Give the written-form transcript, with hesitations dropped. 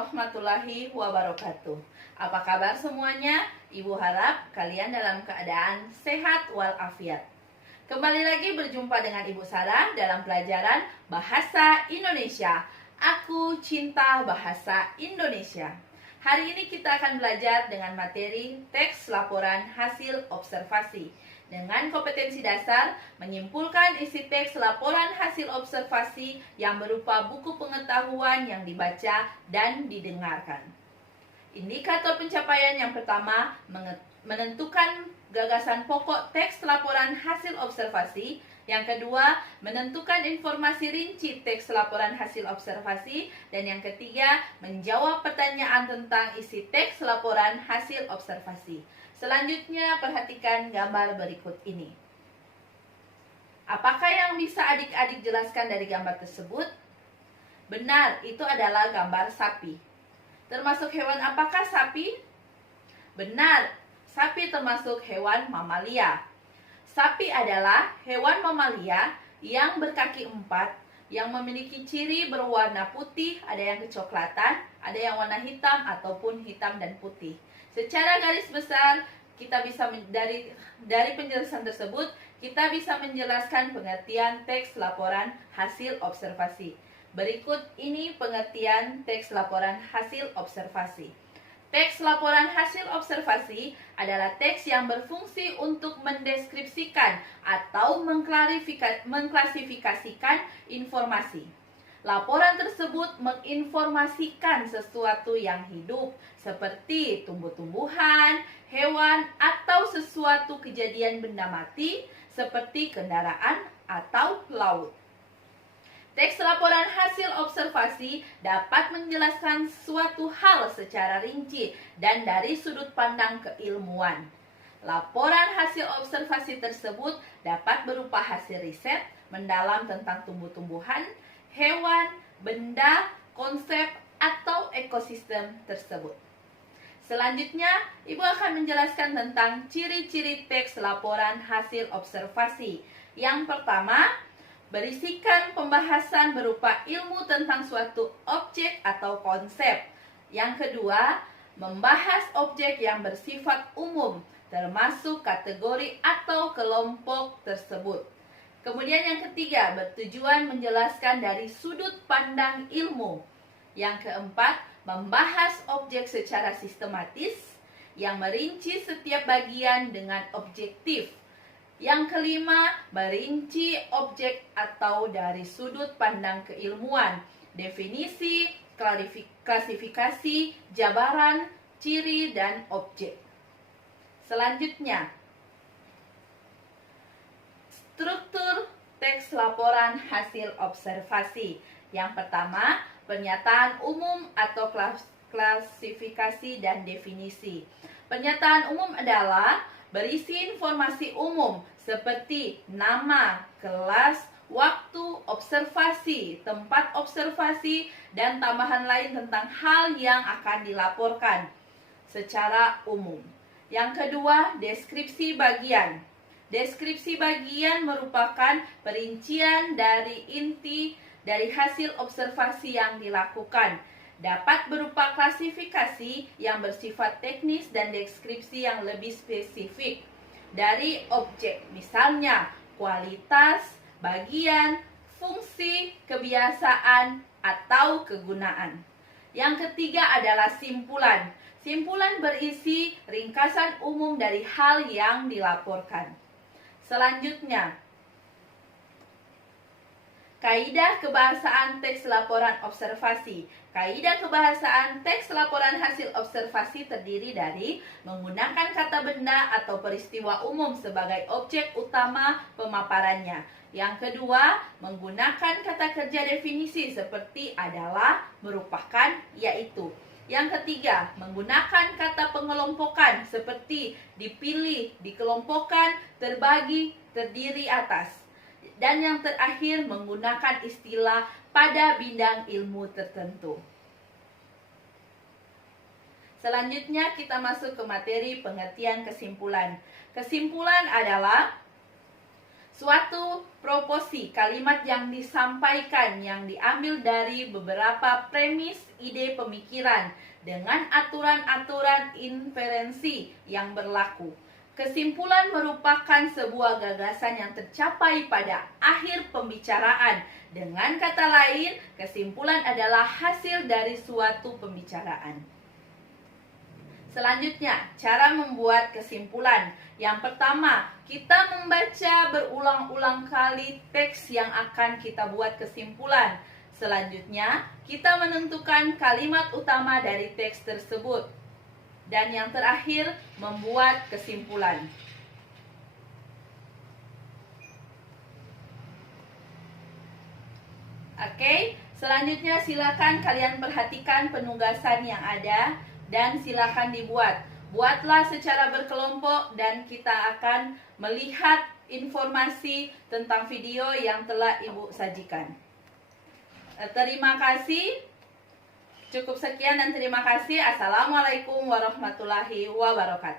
warahmatullahi wabarakatuh. Apa kabar semuanya? Ibu harap kalian dalam keadaan sehat walafiat. Kembali lagi berjumpa dengan Ibu Sarah dalam pelajaran Bahasa Indonesia. Aku cinta bahasa Indonesia. Hari ini kita akan belajar dengan materi teks laporan hasil observasi. Dengan kompetensi dasar, menyimpulkan isi teks laporan hasil observasi yang berupa buku pengetahuan yang dibaca dan didengarkan. Indikator pencapaian yang pertama, menentukan gagasan pokok teks laporan hasil observasi. Yang kedua, menentukan informasi rinci teks laporan hasil observasi. Dan yang ketiga, menjawab pertanyaan tentang isi teks laporan hasil observasi. Selanjutnya, perhatikan gambar berikut ini. Apakah yang bisa adik-adik jelaskan dari gambar tersebut? Benar, itu adalah gambar sapi. Termasuk hewan apakah sapi? Benar, sapi termasuk hewan mamalia. Sapi adalah hewan mamalia yang berkaki 4, yang memiliki ciri berwarna putih, ada yang kecoklatan, ada yang warna hitam ataupun hitam dan putih. Secara garis besar, kita bisa dari penjelasan tersebut, kita bisa menjelaskan pengertian teks laporan hasil observasi. Berikut ini pengertian teks laporan hasil observasi. Teks laporan hasil observasi adalah teks yang berfungsi untuk mendeskripsikan atau mengklasifikasikan informasi. Laporan tersebut menginformasikan sesuatu yang hidup, seperti tumbuh-tumbuhan, hewan, atau sesuatu kejadian benda mati, seperti kendaraan atau laut. Teks laporan hasil observasi dapat menjelaskan suatu hal secara rinci dan dari sudut pandang keilmuan. Laporan hasil observasi tersebut dapat berupa hasil riset mendalam tentang tumbuh-tumbuhan, hewan, benda, konsep, atau ekosistem tersebut. Selanjutnya, Ibu akan menjelaskan tentang ciri-ciri teks laporan hasil observasi. Yang pertama, berisikan pembahasan berupa ilmu tentang suatu objek atau konsep. Yang kedua, membahas objek yang bersifat umum, termasuk kategori atau kelompok tersebut. Kemudian yang ketiga, bertujuan menjelaskan dari sudut pandang ilmu. Yang keempat, membahas objek secara sistematis, yang merinci setiap bagian dengan objektif. Yang kelima, merinci objek atau dari sudut pandang keilmuan, definisi, klasifikasi, jabaran, ciri, dan objek. Selanjutnya, struktur teks laporan hasil observasi. Yang pertama, pernyataan umum atau klasifikasi dan definisi. Pernyataan umum adalah berisi informasi umum seperti nama, kelas, waktu, observasi, tempat observasi, dan tambahan lain tentang hal yang akan dilaporkan secara umum. Yang kedua, deskripsi bagian. Deskripsi bagian merupakan perincian dari inti dari hasil observasi yang dilakukan. Dapat berupa klasifikasi yang bersifat teknis dan deskripsi yang lebih spesifik dari objek, misalnya kualitas, bagian, fungsi, kebiasaan, atau kegunaan. Yang ketiga adalah simpulan. Simpulan berisi ringkasan umum dari hal yang dilaporkan. Selanjutnya, kaidah kebahasaan teks laporan observasi. Kaidah kebahasaan teks laporan hasil observasi terdiri dari menggunakan kata benda atau peristiwa umum sebagai objek utama pemaparannya. Yang kedua, menggunakan kata kerja definisi seperti adalah, merupakan, yaitu. Yang ketiga, menggunakan kata pengelompokan seperti dipilih, dikelompokkan, terbagi, terdiri atas. Dan yang terakhir, menggunakan istilah pada bidang ilmu tertentu. Selanjutnya kita masuk ke materi pengertian kesimpulan. Kesimpulan adalah suatu proposi, kalimat yang disampaikan yang diambil dari beberapa premis ide pemikiran dengan aturan-aturan inferensi yang berlaku. Kesimpulan merupakan sebuah gagasan yang tercapai pada akhir pembicaraan. Dengan kata lain, kesimpulan adalah hasil dari suatu pembicaraan. Selanjutnya, cara membuat kesimpulan. Yang pertama, kita membaca berulang-ulang kali teks yang akan kita buat kesimpulan. Selanjutnya, kita menentukan kalimat utama dari teks tersebut. Dan yang terakhir, membuat kesimpulan. Oke, selanjutnya silakan kalian perhatikan penugasan yang ada dan silakan dibuat. Buatlah secara berkelompok dan kita akan melihat informasi tentang video yang telah Ibu sajikan. Terima kasih. Cukup sekian dan terima kasih. Assalamualaikum warahmatullahi wabarakatuh.